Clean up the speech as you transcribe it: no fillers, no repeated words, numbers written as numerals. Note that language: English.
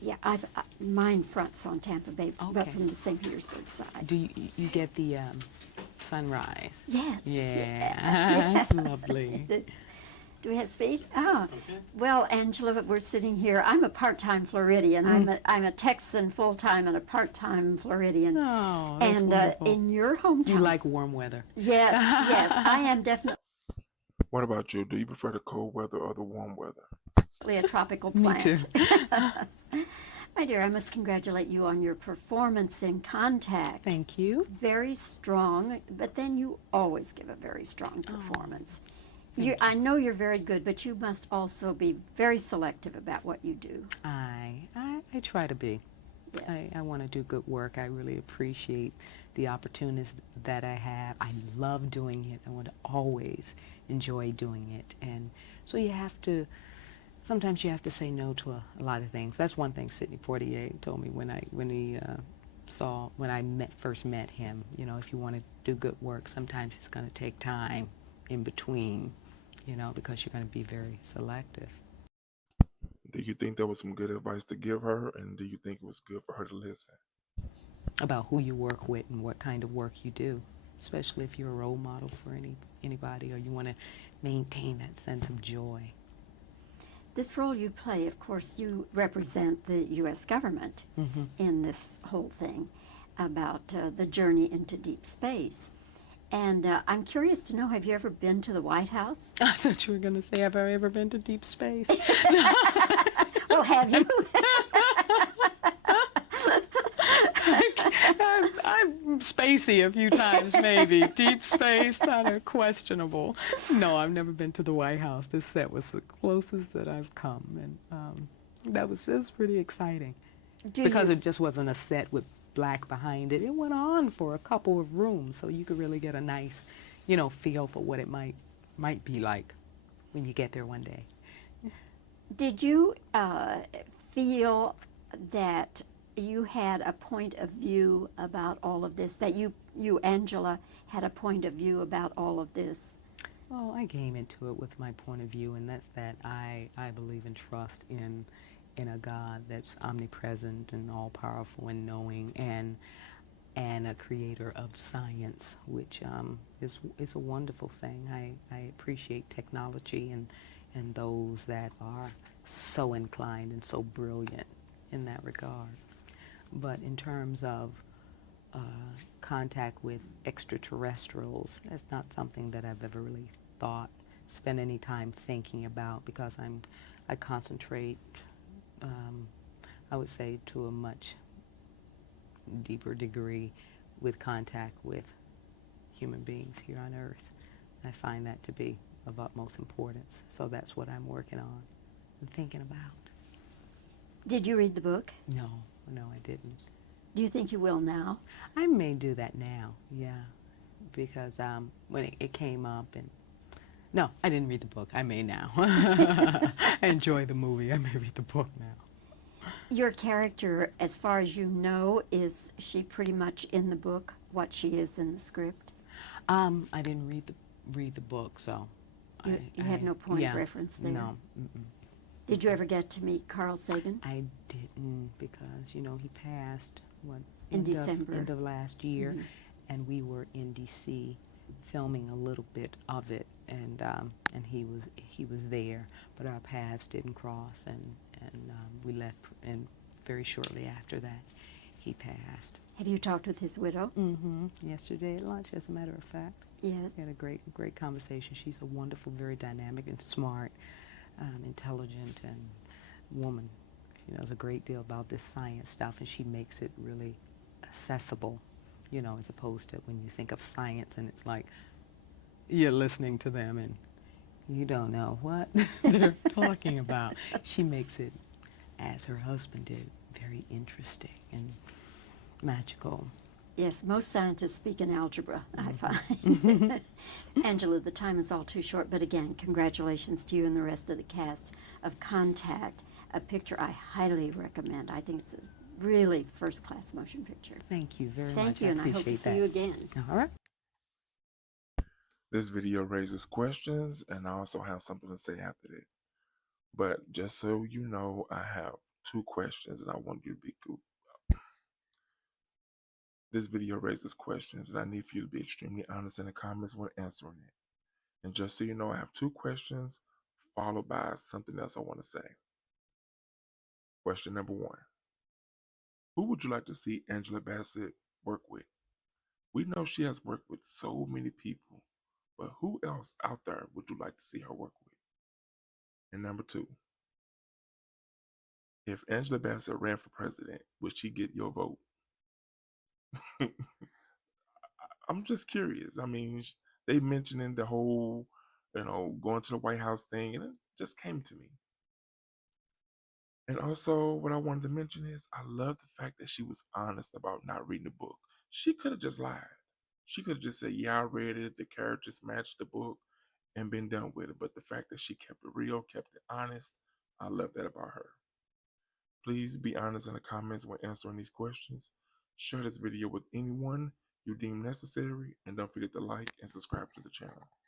Yeah, mine fronts on Tampa Bay, but Okay. from the St. Petersburg side. Do you get the sunrise? Yes. Yeah, Yeah. lovely. Do we have speed? Oh, Okay. well, Angela, we're sitting here. I'm a part-time Floridian. I'm a Texan full-time and a part-time Floridian. Oh, that's And wonderful. in your hometown, You like warm weather. yes, yes, I am definitely What about you? Do you prefer the cold weather or the warm weather? a tropical Me plant. too. My dear, I must congratulate you on your performance in Contact. Thank you. Very strong, but then you always give a very strong Oh, performance. I know you're very good, but you must also be very selective about what you do. I try to be. Yeah. I want to do good work. I really appreciate the opportunities that I have. I love doing it. I want to always enjoy doing it. And so sometimes you have to say no to a lot of things. That's one thing Sidney Poitier told me when I first met him. You know, if you want to do good work, sometimes it's going to take time in between, because you're going to be very selective. Do you think that was some good advice to give her, and do you think it was good for her to listen? About who you work with and what kind of work you do, especially if you're a role model for anybody, or you want to maintain that sense of joy. This role you play, of course, you represent the U.S. government Mm-hmm. in this whole thing about the journey into deep space. And I'm curious to know, have you ever been to the White House? I thought you were going to say, have I ever been to deep space? Well, have you? I'm spacey a few times, maybe. Deep space, kind of questionable. No, I've never been to the White House. This set was the closest that I've come, and it was pretty exciting. Because it just wasn't a set with black behind it. It went on for a couple of rooms, so you could really get a nice, feel for what it might be like when you get there one day. Did you feel that you had a point of view about all of this, that you, Angela, had a point of view about all of this? Well, I came into it with my point of view, and that's that I believe and trust in a God that's omnipresent and all-powerful and knowing, and a creator of science, which is a wonderful thing. I appreciate technology and those that are so inclined and so brilliant in that regard. But in terms of contact with extraterrestrials, that's not something that I've ever really spent any time thinking about, because I concentrate, I would say, to a much deeper degree with contact with human beings here on Earth. I find that to be of utmost importance. So that's what I'm working on and thinking about. Did you read the book? No, I didn't. Do you think you will now? I may do that now, yeah, because when it came up, and no, I didn't read the book. I may now. I enjoy the movie. I may read the book now. Your character, as far as you know, is she pretty much in the book what she is in the script? I didn't read the book, so You have no point of reference there? No. Mm-mm. Did you ever get to meet Carl Sagan? I didn't, because he passed In December. End of last year, Mhm. and we were in D.C. filming a little bit of it, and he was there, but our paths didn't cross, and we left, and very shortly after that, he passed. Have you talked with his widow? Mm-hmm. Yesterday at lunch, as a matter of fact. Yes. We had a great conversation. She's a wonderful, very dynamic and smart, intelligent and woman. She knows a great deal about this science stuff, and she makes it really accessible, as opposed to when you think of science and it's like you're listening to them and you don't know what they're talking about. She makes it, as her husband did, very interesting and magical. Yes, most scientists speak in algebra, I Mm-hmm. find. Angela, the time is all too short, but again, congratulations to you and the rest of the cast of Contact, a picture I highly recommend. I think it's a really first-class motion picture. Thank you very much. Thank you, and I hope to see you again. All right. This video raises questions, and I also have something to say after that. But just so you know, I have 2 questions, and I want you to be good. This video raises questions, and I need for you to be extremely honest in the comments when answering it. And just so you know, I have 2 questions followed by something else I want to say. Question number 1. Who would you like to see Angela Bassett work with? We know she has worked with so many people, but who else out there would you like to see her work with? And number 2, if Angela Bassett ran for president, would she get your vote? I'm just curious. I mean, they mentioning the whole, going to the White House thing, and it just came to me. And also, what I wanted to mention is I love the fact that she was honest about not reading the book. She could have just lied. She could have just said, yeah, I read it, the characters matched the book, and been done with it. But the fact that she kept it real, kept it honest, I love that about her. Please be honest in the comments when answering these questions. Share this video with anyone you deem necessary, and don't forget to like and subscribe to the channel.